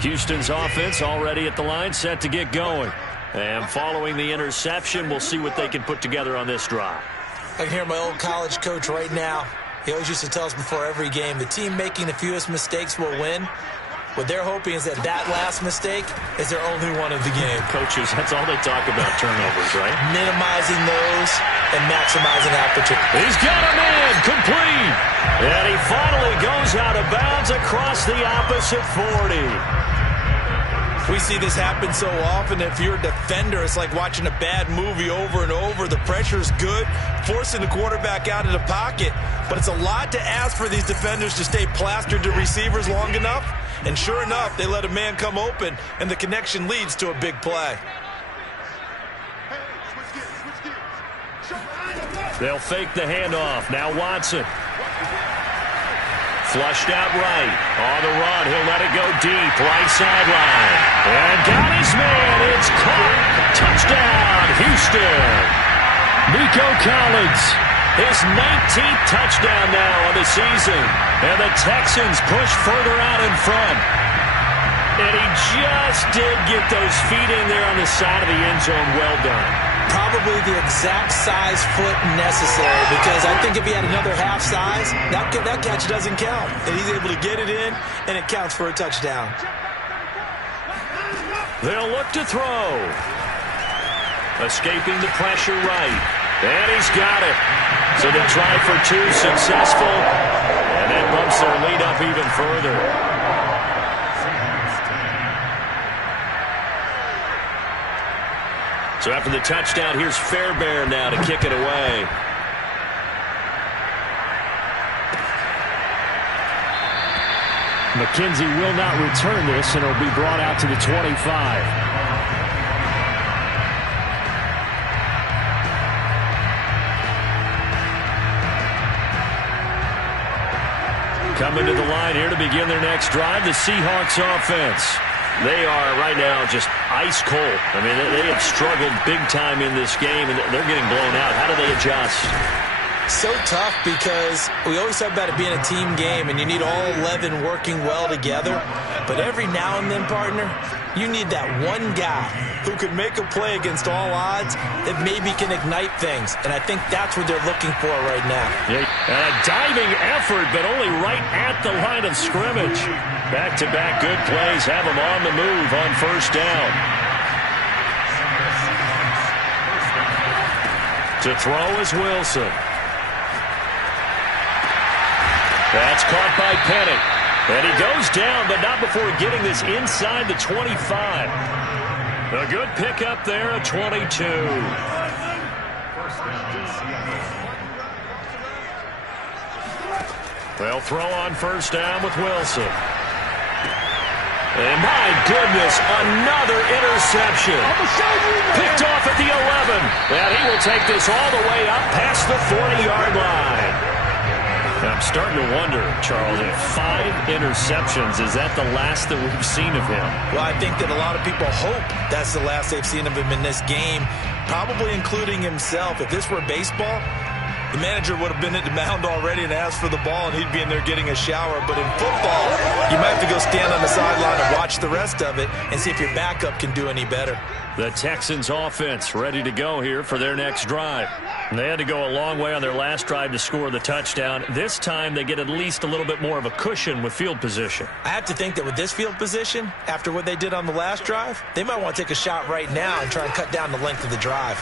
Houston's offense already at the line, set to get going. And following the interception, we'll see what they can put together on this drive. I can hear my old college coach right now. He always used to tell us before every game, the team making the fewest mistakes will win. What they're hoping is that last mistake is their only one of the game. Coaches, that's all they talk about, turnovers, right? Minimizing those and maximizing opportunity. He's got a man, complete. And he finally goes out of bounds across the opposite 40. We see this happen so often. If you're a defender, it's like watching a bad movie over and over. The pressure's good, forcing the quarterback out of the pocket. But it's a lot to ask for these defenders to stay plastered to receivers long enough. And sure enough, they let a man come open, and the connection leads to a big play. They'll fake the handoff. Now Watson. Flushed out right. On the run, he'll let it go deep. Right sideline. And got his man. It's caught. Touchdown, Houston. Nico Collins. His 19th touchdown now on the season. And the Texans push further out in front. And he just did get those feet in there on the side of the end zone. Well done. Probably the exact size foot necessary, because I think if he had another half size, that catch doesn't count. And he's able to get it in, and it counts for a touchdown. They'll look to throw. Escaping the pressure right. And he's got it. So the try for two successful. And that bumps their lead up even further. So after the touchdown, here's Fairbairn now to kick it away. McKenzie will not return this, and it'll be brought out to the 25. Coming to the line here to begin their next drive, the Seahawks offense. They are right now just ice cold. I mean, they have struggled big time in this game, and they're getting blown out. How do they adjust? So tough, because we always talk about it being a team game, and you need all 11 working well together. But every now and then, partner, you need that one guy who could make a play against all odds that maybe can ignite things. And I think that's what they're looking for right now. Yeah, a diving effort, but only right at the line of scrimmage. Back-to-back good plays have them on the move on first down. To throw is Wilson. That's caught by Penning. And he goes down, but not before getting this inside the 25. A good pickup there at 22. They'll throw on first down with Wilson. And my goodness, another interception. Picked off at the 11. And he will take this all the way up past the 40-yard line. I'm starting to wonder, Charles, if 5 interceptions, is that the last that we've seen of him? Well, I think that a lot of people hope that's the last they've seen of him in this game, probably including himself. If this were baseball, the manager would have been at the mound already and asked for the ball, and he'd be in there getting a shower. But in football, you might have to go stand on the sideline and watch the rest of it and see if your backup can do any better. The Texans offense ready to go here for their next drive. They had to go a long way on their last drive to score the touchdown. This time they get at least a little bit more of a cushion with field position. I have to think that with this field position, after what they did on the last drive, they might want to take a shot right now and try and cut down the length of the drive.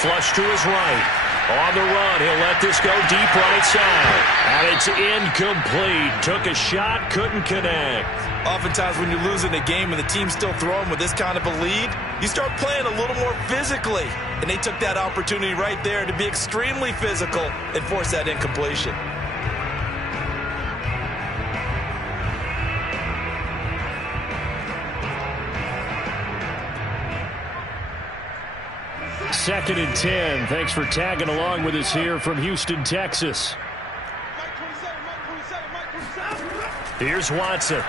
Flush to his right. On the run, he'll let this go deep right side. And it's incomplete. Took a shot, couldn't connect. Oftentimes when you're losing a game and the team's still throwing with this kind of a lead, you start playing a little more physically. And they took that opportunity right there to be extremely physical and force that incompletion. Second and 10. Thanks for tagging along with us here from Houston, Texas. Here's Watson.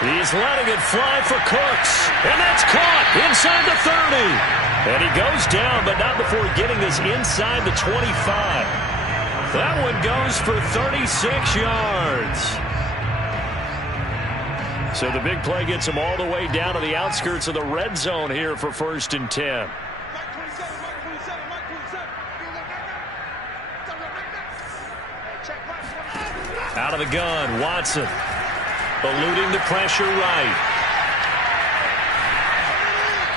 He's letting it fly for Cooks. And that's caught inside the 30. And he goes down, but not before getting this inside the 25. That one goes for 36 yards. So the big play gets him all the way down to the outskirts of the red zone here for 1st and 10. Out of the gun, Watson. Eluding the pressure right.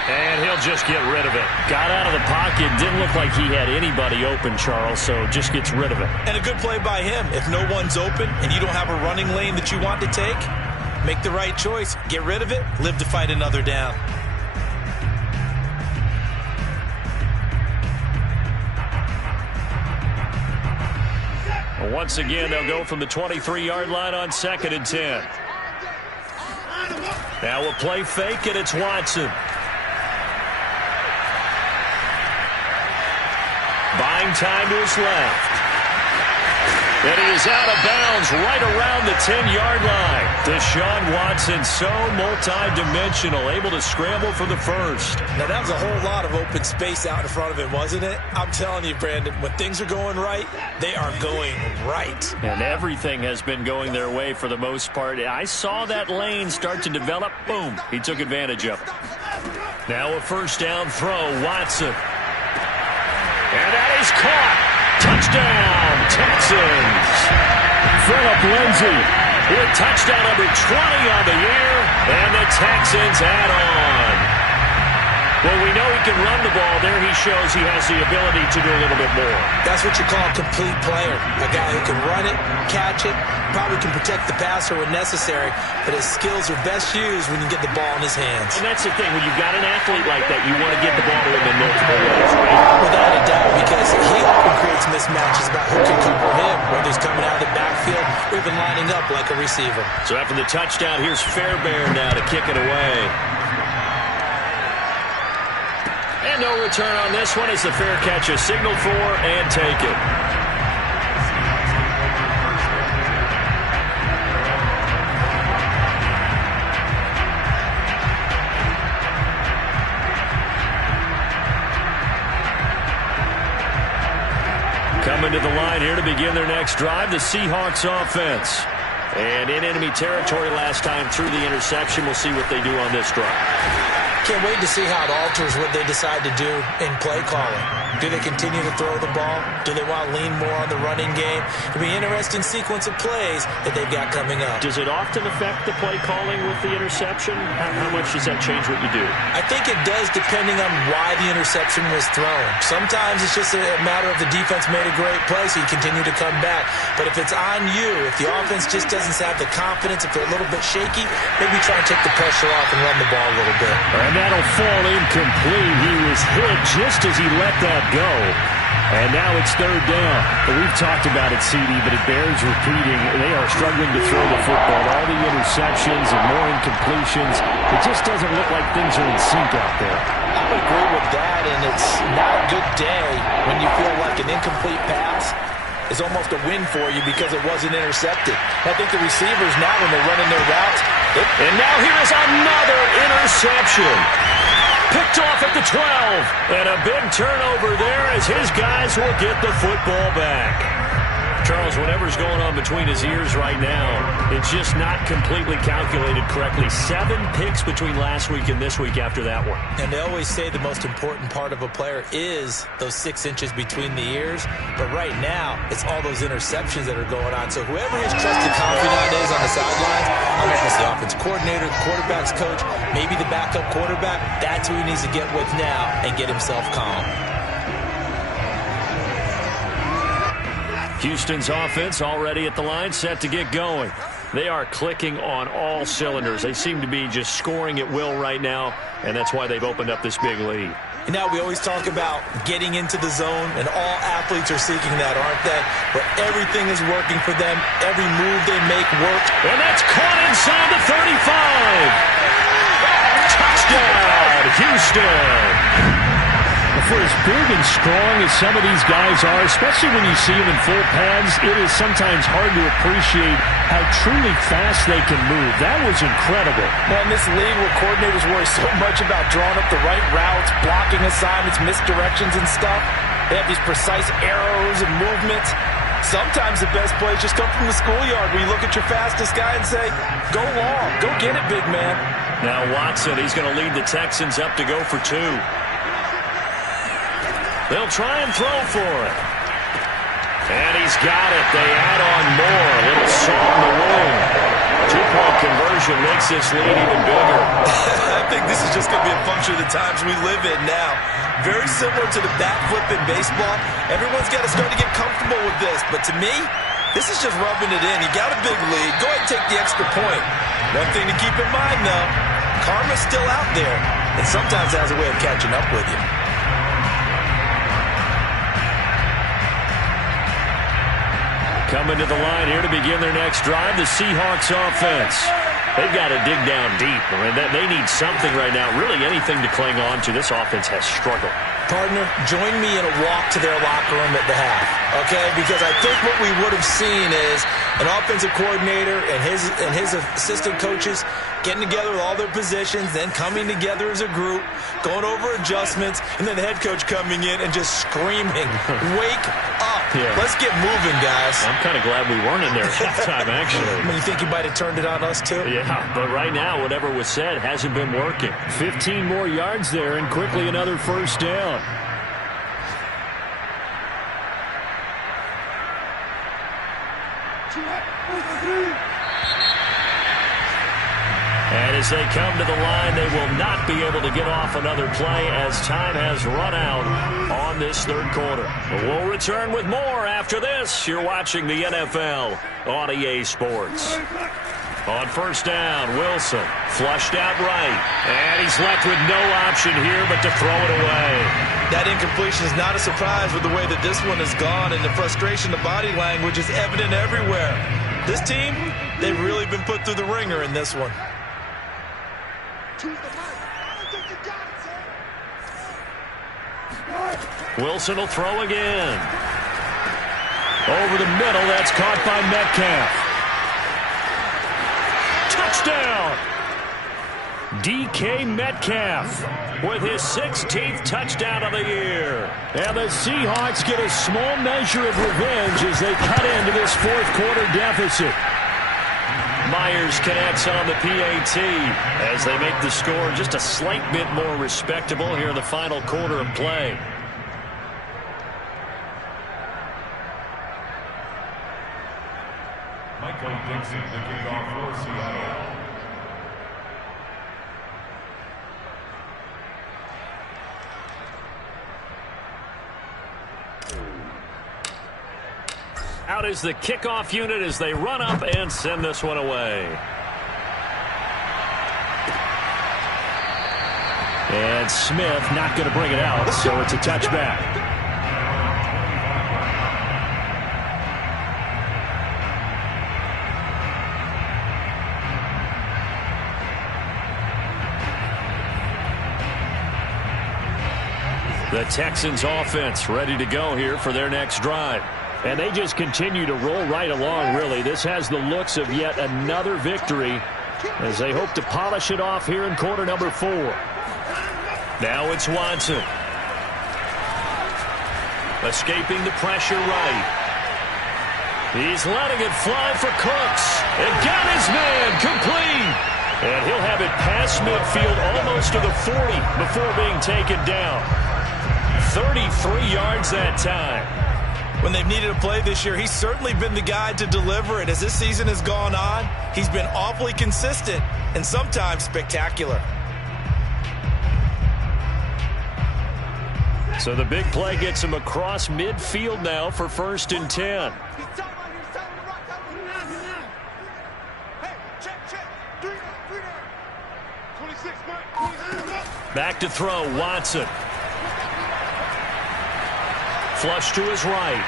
And he'll just get rid of it. Got out of the pocket. Didn't look like he had anybody open, Charles, so just gets rid of it. And a good play by him. If no one's open and you don't have a running lane that you want to take, make the right choice. Get rid of it. Live to fight another down. Once again, they'll go from the 23-yard line on 2nd and 10. Now we'll play fake, and it's Watson. Buying time to his left. And he is out of bounds right around the 10-yard line. Deshaun Watson, so multi-dimensional, able to scramble for the first. Now, that was a whole lot of open space out in front of him, wasn't it? I'm telling you, Brandon, when things are going right, they are going right. And everything has been going their way for the most part. I saw that lane start to develop. Boom. He took advantage of it. Now a first down throw, Watson. And that is caught. Touchdown, Texans. Phillip Lindsay with touchdown number 20 on the year, and the Texans add on. Well, we know he can run the ball. There he shows he has the ability to do a little bit more. That's what you call a complete player. A guy who can run it, catch it, probably can protect the passer when necessary, but his skills are best used when you get the ball in his hands. And that's the thing. When you've got an athlete like that, you want to get the ball to him in multiple ways, right? Without a doubt, because he often creates mismatches about who can cover him, whether he's coming out of the backfield or even lining up like a receiver. So after the touchdown, here's Fairbairn now to kick it away. And no return on this one as the fair catch is signaled for and taken. Coming to the line here to begin their next drive, the Seahawks offense. And in enemy territory last time through the interception. We'll see what they do on this drive. Can't wait to see how it alters what they decide to do in play calling. Do they continue to throw the ball? Do they want to lean more on the running game? It'll be an interesting sequence of plays that they've got coming up. Does it often affect the play calling with the interception? How much does that change what you do? I think it does depending on why the interception was thrown. Sometimes it's just a matter of the defense made a great play, so you continue to come back. But if it's on you, if the offense just doesn't have the confidence, if they're a little bit shaky, maybe try and take the pressure off and run the ball a little bit. And that'll fall incomplete. He was hit just as he let that go. And now it's 3rd down. But we've talked about it, CD, but it bears repeating. They are struggling to throw the football. All the interceptions and more incompletions. It just doesn't look like things are in sync out there. I would agree with that, and it's not a good day when you feel like an incomplete pass is almost a win for you because it wasn't intercepted. I think the receivers now, when they're running their routes, and now here is another interception. Picked off at the 12. And a big turnover there as his guys will get the football back. Charles, whatever's going on between his ears right now, it's just not completely calculated correctly. 7 picks between last week and this week after that one. And they always say the most important part of a player is those 6 inches between the ears. But right now, it's all those interceptions that are going on. So whoever his trusted confidant is on the sidelines, I don't know if it's the offense coordinator, the quarterback's coach, maybe the backup quarterback, that's who he needs to get with now and get himself calm. Houston's offense already at the line, set to get going. They are clicking on all cylinders. They seem to be just scoring at will right now, and that's why they've opened up this big lead. And now we always talk about getting into the zone, and all athletes are seeking that, aren't they? Where everything is working for them, every move they make works. And that's caught inside the 35. Touchdown, Houston. For as big and strong as some of these guys are, especially when you see them in full pads, it is sometimes hard to appreciate how truly fast they can move. That was incredible. Well, in this league where coordinators worry so much about drawing up the right routes, blocking assignments, misdirections and stuff, they have these precise arrows and movements. Sometimes the best plays just come from the schoolyard where you look at your fastest guy and say, go long, go get it, big man. Now Watson, he's going to lead the Texans up to go for 2. They'll try and throw for it. And he's got it. They add on more. A little salt in the wound. 2-point conversion makes this lead even bigger. I think this is just going to be a function of the times we live in now. Very similar to the bat flip in baseball. Everyone's got to start to get comfortable with this. But to me, this is just rubbing it in. You got a big lead. Go ahead and take the extra point. One thing to keep in mind, though, karma's still out there. And sometimes has a way of catching up with you. Coming to the line here to begin their next drive, the Seahawks offense. They've got to dig down deep. I mean, they need something right now, really anything to cling on to. This offense has struggled. Partner, join me in a walk to their locker room at the half, okay? Because I think what we would have seen is an offensive coordinator and his assistant coaches getting together with all their positions, then coming together as a group, going over adjustments, and then the head coach coming in and just screaming, wake up. Yeah. Let's get moving, guys. I'm kind of glad we weren't in there at halftime, actually. I mean, you think you might have turned it on us, too? Yeah, but right now, whatever was said hasn't been working. 15 more yards there, and quickly another first down. And as they come to the line, they will not be able to get off another play as time has run out on this third quarter. We'll return with more after this. You're watching the NFL on EA Sports. On first down, Wilson flushed out right. And he's left with no option here but to throw it away. That incompletion is not a surprise with the way that this one has gone, and the frustration, the body language is evident everywhere. This team, they've really been put through the ringer in this one. Wilson will throw again. Over the middle, that's caught by Metcalf. Touchdown! DK Metcalf with his 16th touchdown of the year. And the Seahawks get a small measure of revenge as they cut into this fourth quarter deficit. Myers connects on the PAT as they make the score just a slight bit more respectable here in the final quarter of play. Michael Dixon, the kickoff for Seattle. Out is the kickoff unit as they run up and send this one away. And Smith not going to bring it out, so it's a touchback. The Texans offense ready to go here for their next drive. And they just continue to roll right along, really. This has the looks of yet another victory as they hope to polish it off here in quarter number 4. Now it's Watson. Escaping the pressure right. He's letting it fly for Cooks. And got his man complete. And he'll have it past midfield almost to the 40 before being taken down. 33 yards that time. When they've needed a play this year, he's certainly been the guy to deliver it. As this season has gone on, he's been awfully consistent and sometimes spectacular. So the big play gets him across midfield now for 1st and 10. Back to throw, Watson. Flush to his right.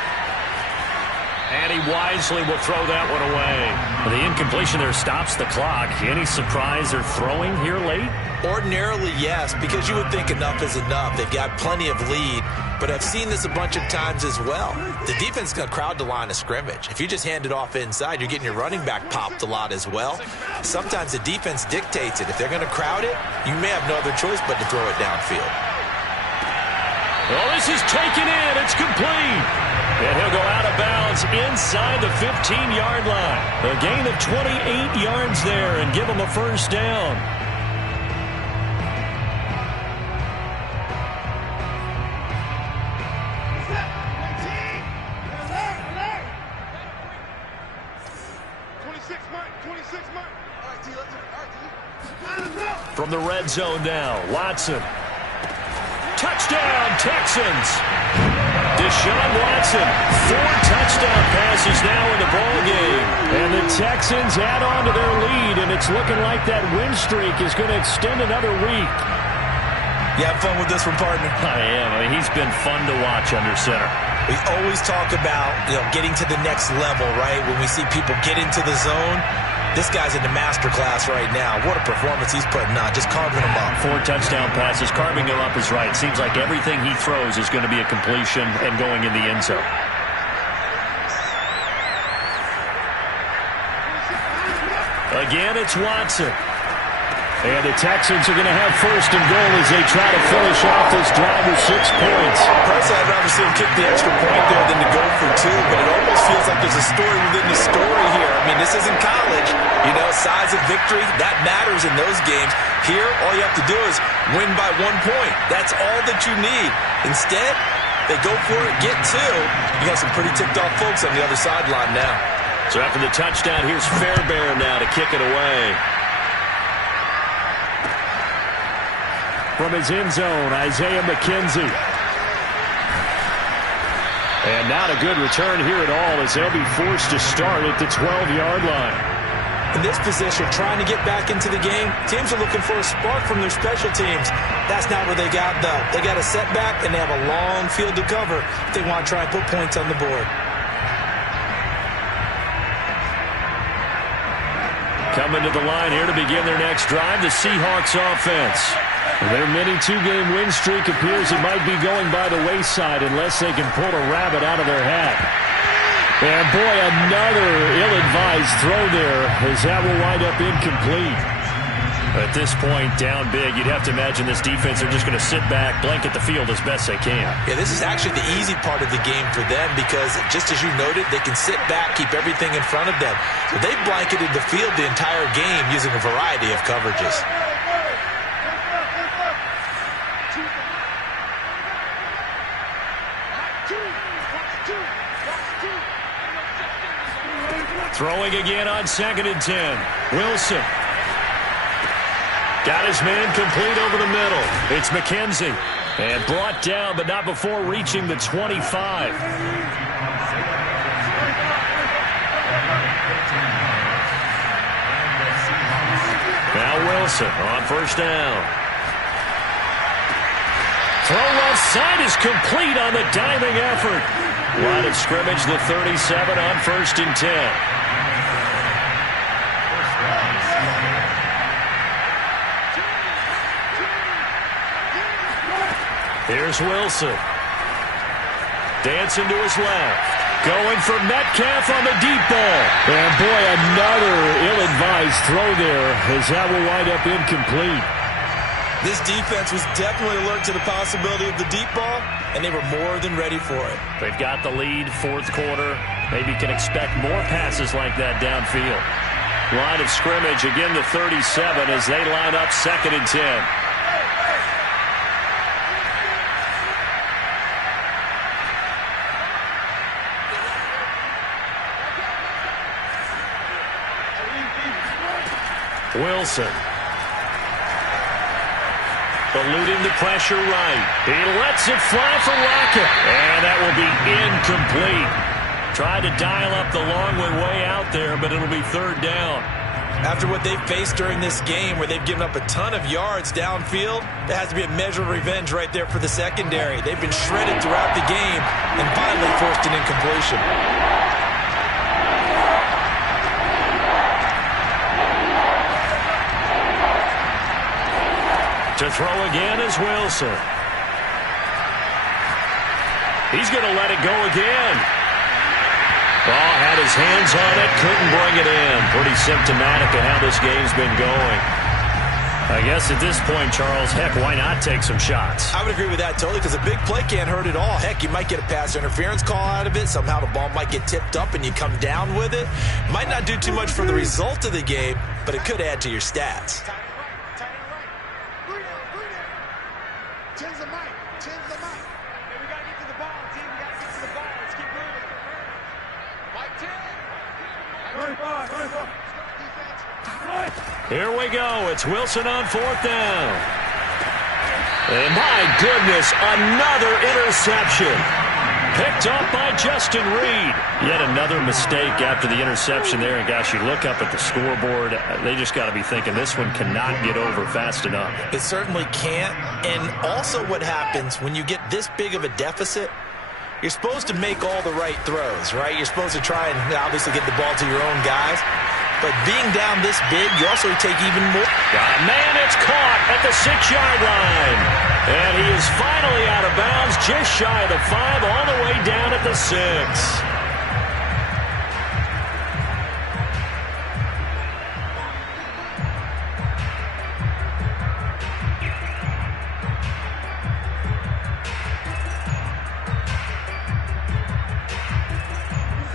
And he wisely will throw that one away. The incompletion there stops the clock. Any surprise they're throwing here late? Ordinarily, yes, because you would think enough is enough. They've got plenty of lead, but I've seen this a bunch of times as well. The defense is going to crowd the line of scrimmage. If you just hand it off inside, you're getting your running back popped a lot as well. Sometimes the defense dictates it. If they're going to crowd it, you may have no other choice but to throw it downfield. Well, this is taken in. It's complete. And he'll go out of bounds pass inside the 15-yard line. A gain of 28 yards there and give them a first down. From the red zone now, Watson. Touchdown, Texans. Deshaun Watson, 4 touchdown passes now in the ball game. And the Texans add on to their lead, and it's looking like that win streak is going to extend another week. You have fun with this one, partner? I am. I mean, he's been fun to watch under center. We always talk about, getting to the next level, right? When we see people get into the zone, this guy's in the master class right now. What a performance he's putting on, just carving them up. 4 touchdown passes, carving them up is right. Seems like everything he throws is going to be a completion and going in the end zone. Again, it's Watson. And the Texans are going to have first and goal as they try to finish off this drive with 6 points. Personally, I'd rather see him kick the extra point there than to go for 2, but it almost feels like there's a story within the story here. I mean, this isn't college. Size of victory, that matters in those games. Here, all you have to do is win by 1 point. That's all that you need. Instead, they go for it, get 2. You got some pretty ticked off folks on the other sideline now. So after the touchdown, here's Fairbairn now to kick it away. From his end zone, Isaiah McKenzie. And not a good return here at all as they'll be forced to start at the 12-yard line. In this position, trying to get back into the game, teams are looking for a spark from their special teams. That's not what they got, though. They got a setback, and they have a long field to cover if they want to try and put points on the board. Coming to the line here to begin their next drive, the Seahawks offense. Their mini 2-game win streak appears it might be going by the wayside unless they can pull a rabbit out of their hat. And boy, another ill-advised throw there as that will wind up incomplete. At this point, down big, you'd have to imagine this defense are just going to sit back, blanket the field as best they can. Yeah, this is actually the easy part of the game for them because, just as you noted, they can sit back, keep everything in front of them. So they've blanketed the field the entire game using a variety of coverages. Throwing again on 2nd and 10. Wilson. Got his man complete over the middle. It's McKenzie. And brought down, but not before reaching the 25. Now Wilson on 1st down. Throw left side is complete on the diving effort. Line of scrimmage, the 37 on 1st and 10. Here's Wilson. Dancing to his left. Going for Metcalf on the deep ball. And boy, another ill-advised throw there as that will wind up incomplete. This defense was definitely alert to the possibility of the deep ball, and they were more than ready for it. They've got the lead, 4th quarter. Maybe can expect more passes like that downfield. Line of scrimmage, again the 37 as they line up 2nd and 10. Wilson. Eluding the pressure right. He lets it fly for Lockett. And that will be incomplete. Tried to dial up the long way out there, but it'll be 3rd down. After what they've faced during this game where they've given up a ton of yards downfield, there has to be a measure of revenge right there for the secondary. They've been shredded throughout the game and finally forced an incompletion. To throw again is Wilson. He's going to let it go again. Ball had his hands on it, couldn't bring it in. Pretty symptomatic of how this game's been going. I guess at this point, Charles, heck, why not take some shots? I would agree with that totally, because a big play can't hurt at all. Heck, you might get a pass interference call out of it. Somehow the ball might get tipped up and you come down with it. Might not do too much for the result of the game, but it could add to your stats. Here we go. It's Wilson on 4th down. And my goodness, another interception. Picked up by Justin Reed. Yet another mistake after the interception there. And gosh, you look up at the scoreboard, they just got to be thinking this one cannot get over fast enough. It certainly can't. And also what happens when you get this big of a deficit, you're supposed to make all the right throws, right? You're supposed to try and obviously get the ball to your own guys. But being down this big, you also take even more. Man, it's caught at the 6-yard line. And he is finally out of bounds, just shy of the 5, all the way down at the 6.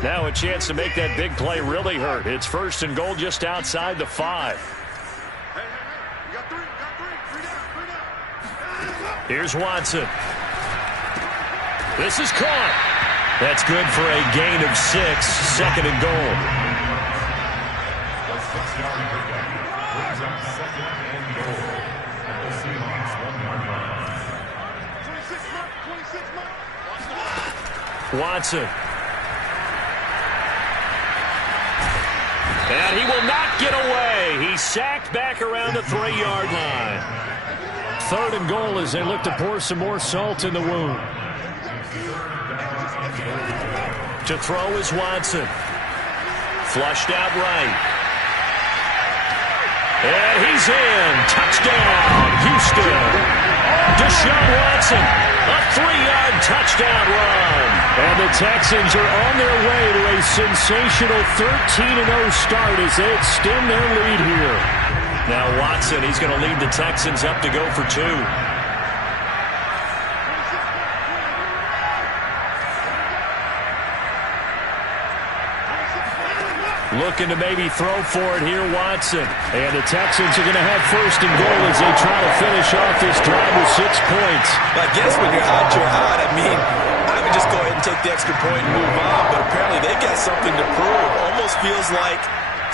Now a chance to make that big play really hurt. It's 1st and goal just outside the 5. Here's Watson. This is caught. That's good for a gain of 6. 2nd and goal. Watson. And he will not get away. He's sacked back around the 3-yard line. 3rd and goal as they look to pour some more salt in the wound. To throw is Watson. Flushed out right. And he's in. Touchdown, Houston. Deshaun Watson, a 3-yard touchdown run. And the Texans are on their way to a sensational 13-0 start as they extend their lead here. Now Watson, he's going to lead the Texans up to go for 2. Looking to maybe throw for it here, Watson. And the Texans are going to have 1st and goal as they try to finish off this drive with 6 points. I guess when you're hot, you're hot. I mean, I would just go ahead and take the extra point and move on, but apparently they've got something to prove. Almost feels like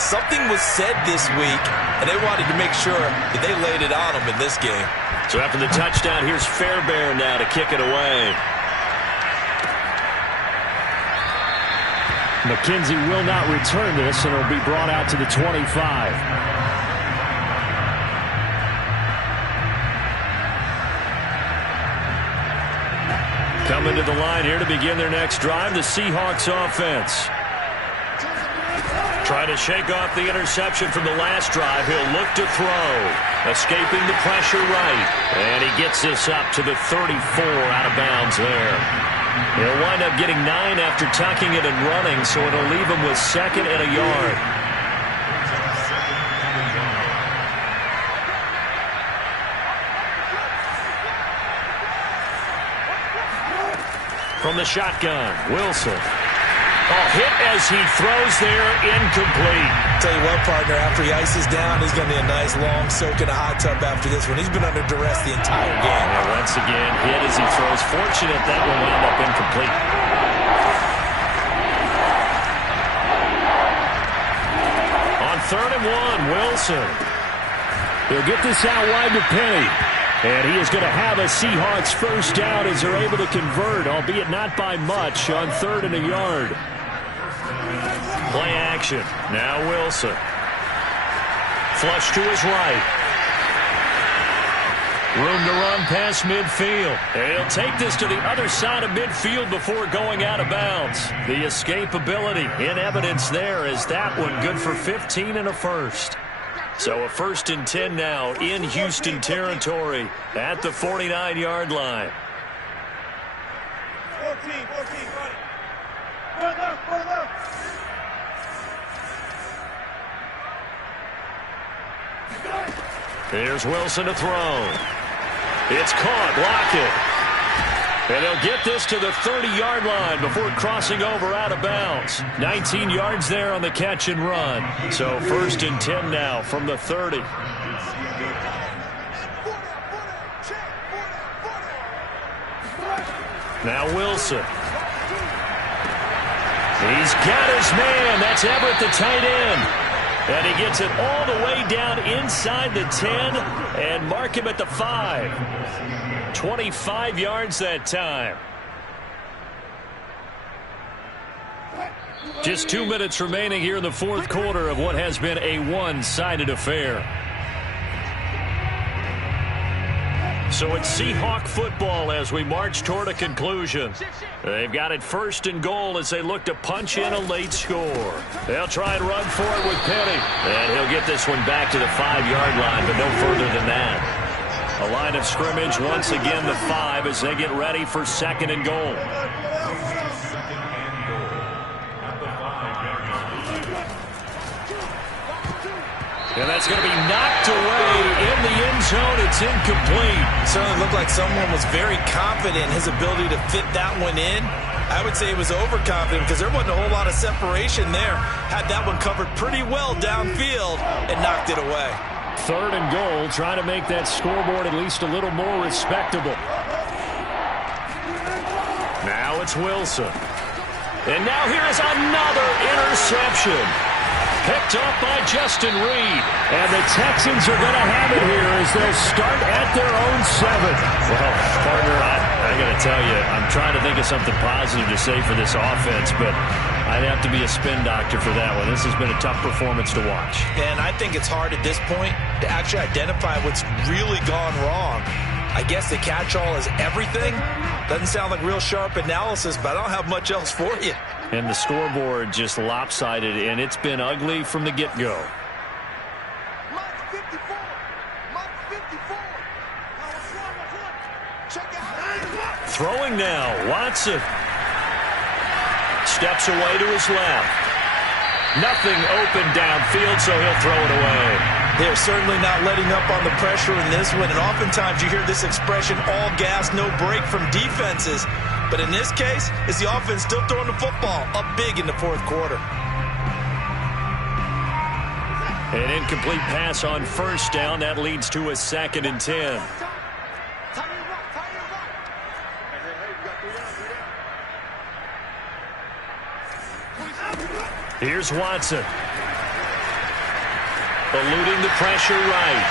something was said this week, and they wanted to make sure that they laid it on them in this game. So after the touchdown, here's Fairbairn now to kick it away. McKenzie will not return this, and it'll be brought out to the 25. Coming to the line here to begin their next drive, the Seahawks offense. Trying to shake off the interception from the last drive. He'll look to throw. Escaping the pressure right. And he gets this up to the 34 out of bounds there. He'll wind up getting 9 after tucking it and running, so it'll leave him with 2nd and a yard. From the shotgun, Wilson. Oh, hit as he throws there, incomplete. Tell you what, partner, after he ices down, he's going to be a nice long soak in a hot tub after this one. He's been under duress the entire game. And once again, hit as he throws. Fortunate that will wind up incomplete. On 3rd and 1, Wilson. He'll get this out wide to Penny. And he is going to have a Seahawks 1st down as they're able to convert, albeit not by much, on 3rd and a yard. Play action. Now Wilson. Flush to his right. Room to run past midfield. He'll take this to the other side of midfield before going out of bounds. The escapability in evidence there as that one good for 15 and a 1st. So a 1st and 10 now in Houston territory at the 49-yard line. 14, buddy. Run up. Here's Wilson to throw. It's caught. Lockett. And he'll get this to the 30-yard line before crossing over out of bounds. 19 yards there on the catch and run. So 1st and 10 now from the 30. Now Wilson. He's got his man. That's Everett, the tight end. And he gets it all the way down inside the 10 and mark him at the 5. 25 yards that time. Just 2 minutes remaining here in the 4th quarter of what has been a one-sided affair. So it's Seahawk football as we march toward a conclusion. They've got it 1st and goal as they look to punch in a late score. They'll try and run for it with Penny. And he'll get this one back to the 5-yard line, but no further than that. A line of scrimmage once again the 5 as they get ready for 2nd and goal. And that's going to be knocked away in the end zone. It's incomplete. Certainly looked like someone was very confident in his ability to fit that one in. I would say he was overconfident because there wasn't a whole lot of separation there. Had that one covered pretty well downfield and knocked it away. 3rd and goal, trying to make that scoreboard at least a little more respectable. Now it's Wilson. And now here is another interception. Picked up by Justin Reed. And the Texans are going to have it here as they'll start at their own 7. Well, partner, I got to tell you, I'm trying to think of something positive to say for this offense, but I'd have to be a spin doctor for that one. This has been a tough performance to watch. And I think it's hard at this point to actually identify what's really gone wrong. I guess the catch-all is everything. Doesn't sound like real sharp analysis, but I don't have much else for you. And the scoreboard just lopsided, and it's been ugly from the get-go. Throwing now, Watson. Steps away to his left. Nothing open downfield, so he'll throw it away. They're certainly not letting up on the pressure in this one, and oftentimes you hear this expression, all gas, no break from defenses. But in this case, is the offense still throwing the football up big in the 4th quarter. An incomplete pass on 1st down. That leads to a 2nd and 10. Here's Watson. Eluding the pressure right.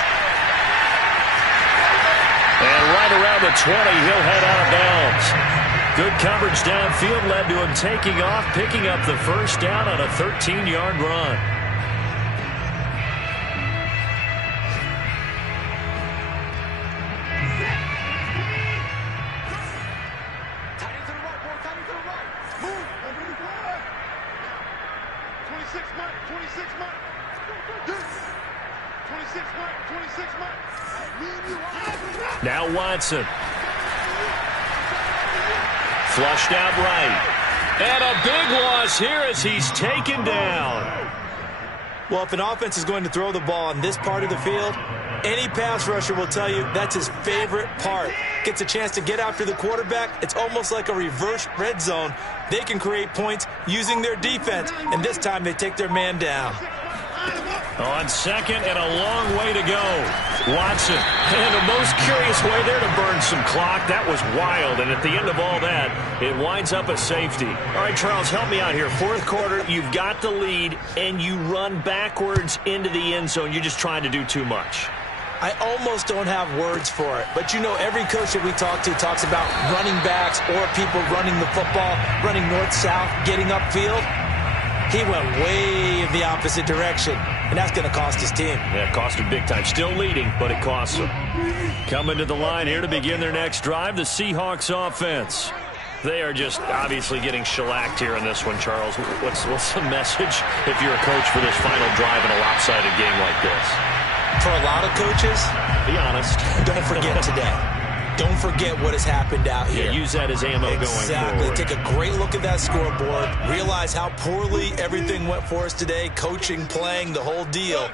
And right around the 20, he'll head out of bounds. Good coverage downfield led to him taking off, picking up the 1st down on a 13-yard run. Now Watson. Flushed out right. And a big loss here as he's taken down. Well, if an offense is going to throw the ball on this part of the field, any pass rusher will tell you that's his favorite part. Gets a chance to get after the quarterback. It's almost like a reverse red zone. They can create points using their defense, and this time they take their man down. On 2nd and a long way to go. Watson. And the most curious way there to burn some clock. That was wild. And at the end of all that, it winds up a safety. All right, Charles, help me out here. 4th quarter, you've got the lead, and you run backwards into the end zone. You're just trying to do too much. I almost don't have words for it. But, you know, every coach that we talk to talks about running backs or people running the football, running north-south, getting upfield. He went way in the opposite direction, and that's going to cost his team. Yeah, it cost him big time. Still leading, but it costs him. Coming to the line here to begin their next drive, the Seahawks offense. They are just obviously getting shellacked here in this one, Charles. What's the message if you're a coach for this final drive in a lopsided game like this? For a lot of coaches, be honest. don't forget today. don't forget what has happened out here. Yeah, use that as ammo going forward. Exactly. Take a great look at that scoreboard. Realize how poorly everything went for us today. Coaching, playing, the whole deal.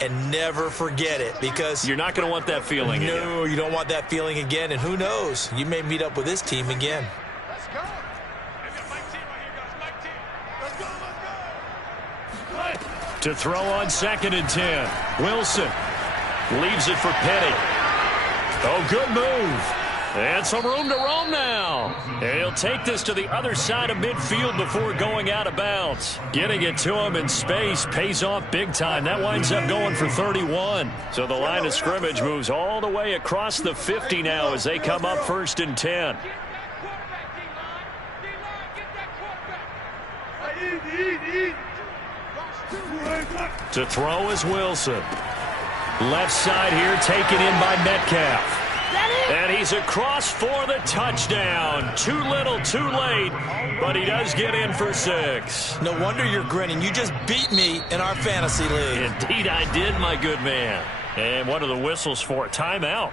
And never forget it, because you're not going to want that feeling again. No, you don't want that feeling again. And who knows? You may meet up with this team again. To throw on 2nd and 10. Wilson leaves it for Penny. Oh, good move. And some room to roam now. And he'll take this to the other side of midfield before going out of bounds. Getting it to him in space pays off big time. That winds up going for 31. So the line of scrimmage moves all the way across the 50 now as they come up 1st and 10. To throw is Wilson. Left side here taken in by Metcalf. And he's across for the touchdown. Too little, too late, but he does get in for 6. No wonder you're grinning. You just beat me in our fantasy league. Indeed I did, my good man. And what are the whistles for? Timeout.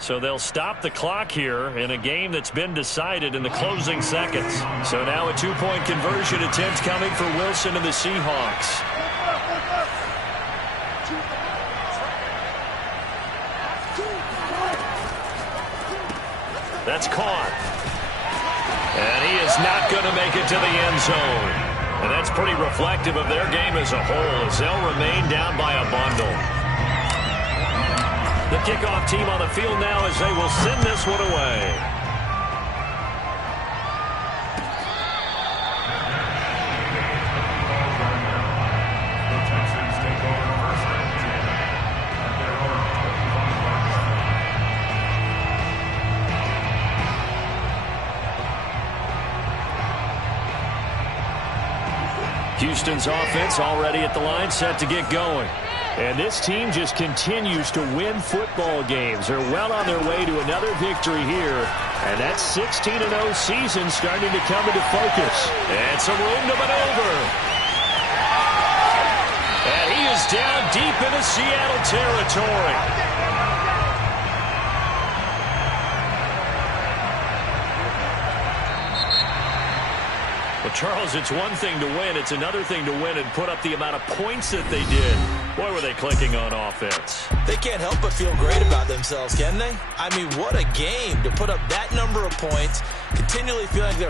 So they'll stop the clock here in a game that's been decided in the closing seconds. So now a 2-point conversion attempt coming for Wilson and the Seahawks. That's caught. And he is not going to make it to the end zone. And that's pretty reflective of their game as a whole, as they'll remain down by a bundle. The kickoff team on the field now as they will send this one away. Houston's offense already at the line, set to get going. And this team just continues to win football games. They're well on their way to another victory here. And that 16-0 season starting to come into focus. And some room to maneuver. And he is down deep into Seattle territory. Well, Charles, it's one thing to win. It's another thing to win and put up the amount of points that they did. Boy, were they clicking on offense. They can't help but feel great about themselves, can they? I mean, what a game to put up that number of points, continually feeling they're